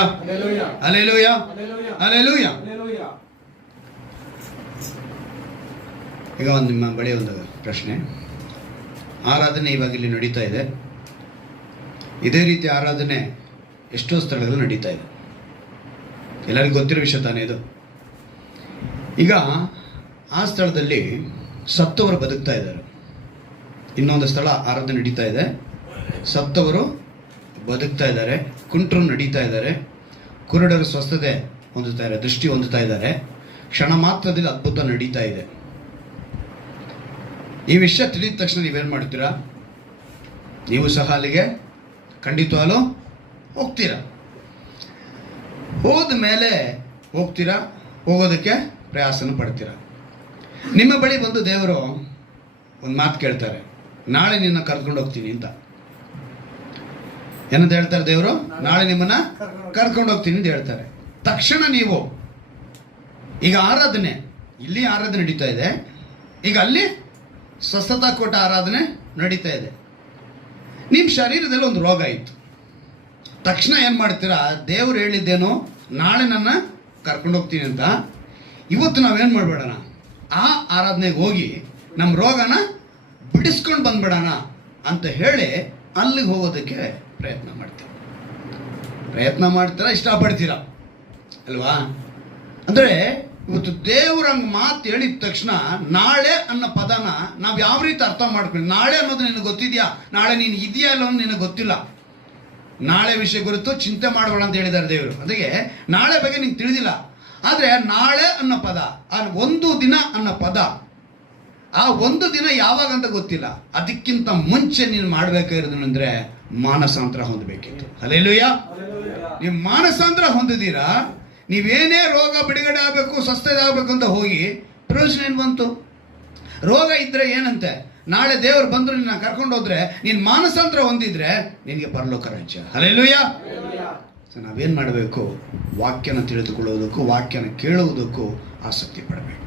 Hallelujah, hallelujah. ಈಗ ನಿಮ್ಮ ಬಳಿ ಒಂದು ಪ್ರಶ್ನೆ. ಆರಾಧನೆ ಇವಾಗ ಇಲ್ಲಿ ನಡೀತಾ ಇದೆ. ಇದೇ ರೀತಿ ಆರಾಧನೆ ಎಷ್ಟೋ ಸ್ಥಳಗಳಲ್ಲಿ ನಡೀತಾ ಇದೆ. ಎಲ್ಲರಿಗೂ ಗೊತ್ತಿರೋ ವಿಷಯ ತಾನೇ ಇದು. ಈಗ ಆ ಸ್ಥಳದಲ್ಲಿ ಸತ್ತವರು ಬದುಕ್ತಾ ಇದ್ದಾರೆ. ಇನ್ನೊಂದು ಸ್ಥಳ ಆರಾಧನೆ ನಡೀತಾ ಇದೆ, ಸತ್ತವರು ಬದುಕ್ತಾ ಇದ್ದಾರೆ, ಕುಂಟರು ನಡೀತಾ ಇದ್ದಾರೆ, ಕುರುಡರು ಸ್ವಸ್ಥತೆ ಹೊಂದುತ್ತಾ ಇದ್ದಾರೆ, ದೃಷ್ಟಿ ಹೊಂದುತ್ತಾ ಇದ್ದಾರೆ. ಕ್ಷಣ ಮಾತ್ರದಲ್ಲಿ ಅದ್ಭುತ ನಡೀತಾ ಇದೆ. ಈ ವಿಷಯ ತಿಳಿದ ತಕ್ಷಣ ನೀವೇನು ಮಾಡ್ತೀರಾ? ನೀವು ಸಹ ಅಲ್ಲಿಗೆ ಖಂಡಿತವಾಗ್ಲೂ ಹೋಗ್ತೀರಾ. ಹೋದ ಮೇಲೆ ಹೋಗ್ತೀರಾ, ಹೋಗೋದಕ್ಕೆ ಪ್ರಯಾಸನ ಪಡ್ತೀರಾ. ನಿಮ್ಮ ಬಳಿ ಬಂದು ದೇವರು ಒಂದು ಮಾತು ಕೇಳ್ತಾರೆ, ನಾಳೆ ನಿನ್ನ ಕರ್ಕೊಂಡು ಹೋಗ್ತೀನಿ ಅಂತ. ಏನಂತ ಹೇಳ್ತಾರೆ ದೇವರು? ನಾಳೆ ನಿಮ್ಮನ್ನ ಕರ್ಕೊಂಡು ಹೋಗ್ತೀನಿ ಅಂತ ಹೇಳ್ತಾರೆ. ತಕ್ಷಣ ನೀವು ಈಗ ಆರಾಧನೆ, ಇಲ್ಲಿ ಆರಾಧನೆ ನಡೀತಾ ಇದೆ, ಈಗ ಅಲ್ಲಿ ಸ್ವಸ್ಥತಾ ಕೋಟ ಆರಾಧನೆ ನಡೀತಾ ಇದೆ. ನಿಮ್ಮ ಶರೀರದಲ್ಲಿ ಒಂದು ರೋಗ ಇತ್ತು. ತಕ್ಷಣ ಏನು ಮಾಡ್ತೀರಾ? ದೇವರು ಹೇಳಿದ್ದೇನೋ ನಾಳೆ ನನ್ನ ಕರ್ಕೊಂಡು ಹೋಗ್ತೀನಿ ಅಂತ, ಇವತ್ತು ನಾವೇನು ಮಾಡಬೇಡಣ, ಆ ಆರಾಧನೆಗೆ ಹೋಗಿ ನಮ್ಮ ರೋಗನ ಬಿಡಿಸ್ಕೊಂಡು ಬಂದ್ಬಿಡೋಣ ಅಂತ ಹೇಳಿ ಅಲ್ಲಿಗೆ ಹೋಗೋದಕ್ಕೆ ಪ್ರಯತ್ನ ಮಾಡ್ತೀರಾ, ಇಷ್ಟಪಡ್ತೀರಾ ಅಲ್ವಾ? ಅಂದರೆ ಇವತ್ತು ದೇವ್ರಂಗೆ ಮಾತು ಹೇಳಿದ ತಕ್ಷಣ ನಾಳೆ ಅನ್ನೋ ಪದನ ನಾವು ಯಾವ ರೀತಿ ಅರ್ಥ ಮಾಡ್ಕೊಂಡು, ನಾಳೆ ಅನ್ನೋದು ನಿನಗೆ ಗೊತ್ತಿದೆಯಾ? ನಾಳೆ ನೀನು ಇದೆಯಾ ಇಲ್ಲ ಅನ್ನೋದು ನಿನಗೆ ಗೊತ್ತಿಲ್ಲ. ನಾಳೆ ವಿಷಯ ಕುರಿತು ಚಿಂತೆ ಮಾಡಬೇಡ ಅಂತ ಹೇಳಿದ್ದಾರೆ ದೇವರು. ಅದಕ್ಕೆ ನಾಳೆ ಬಗ್ಗೆ ನಿಂಗೆ ತಿಳಿದಿಲ್ಲ. ಆದರೆ ನಾಳೆ ಅನ್ನೋ ಪದ, ಆ ಒಂದು ದಿನ ಅನ್ನೋ ಪದ, ಆ ಒಂದು ದಿನ ಯಾವಾಗ ಅಂತ ಗೊತ್ತಿಲ್ಲ. ಅದಕ್ಕಿಂತ ಮುಂಚೆ ನೀನು ಮಾಡಬೇಕಾಗಿರೋದು ಅಂದರೆ ಮಾನಸಾಂತರ ಹೊಂದಬೇಕಿತ್ತು. ಹಲ್ಲೆಲೂಯಾ. ನೀವು ಮಾನಸಾಂತರ ಹೊಂದಿದ್ದೀರಾ, ನೀವೇನೇ ರೋಗ ಬಿಡುಗಡೆ ಆಗಬೇಕು, ಸ್ವಸ್ಥತೆ ಆಗಬೇಕು ಅಂತ ಹೋಗಿ ಪ್ರಯೋಜನ ಏನು ಬಂತು? ರೋಗ ಇದ್ರೆ ಏನಂತೆ, ನಾಳೆ ದೇವರು ಬಂದ್ರು ನಿನ್ನ ಕರ್ಕೊಂಡು ಹೋದ್ರೆ, ನೀನು ಮಾನಸಾಂತರ ಹೊಂದಿದ್ರೆ ನಿನಗೆ ಪರಲೋಕ ರಾಜ್ಯ. ಹಲ್ಲೆಲೂಯಾ. ನಾವೇನು ಮಾಡಬೇಕು? ವಾಕ್ಯನ ತಿಳಿದುಕೊಳ್ಳುವುದಕ್ಕೂ ವಾಕ್ಯನ ಕೇಳುವುದಕ್ಕೂ ಆಸಕ್ತಿ ಪಡಬೇಕು.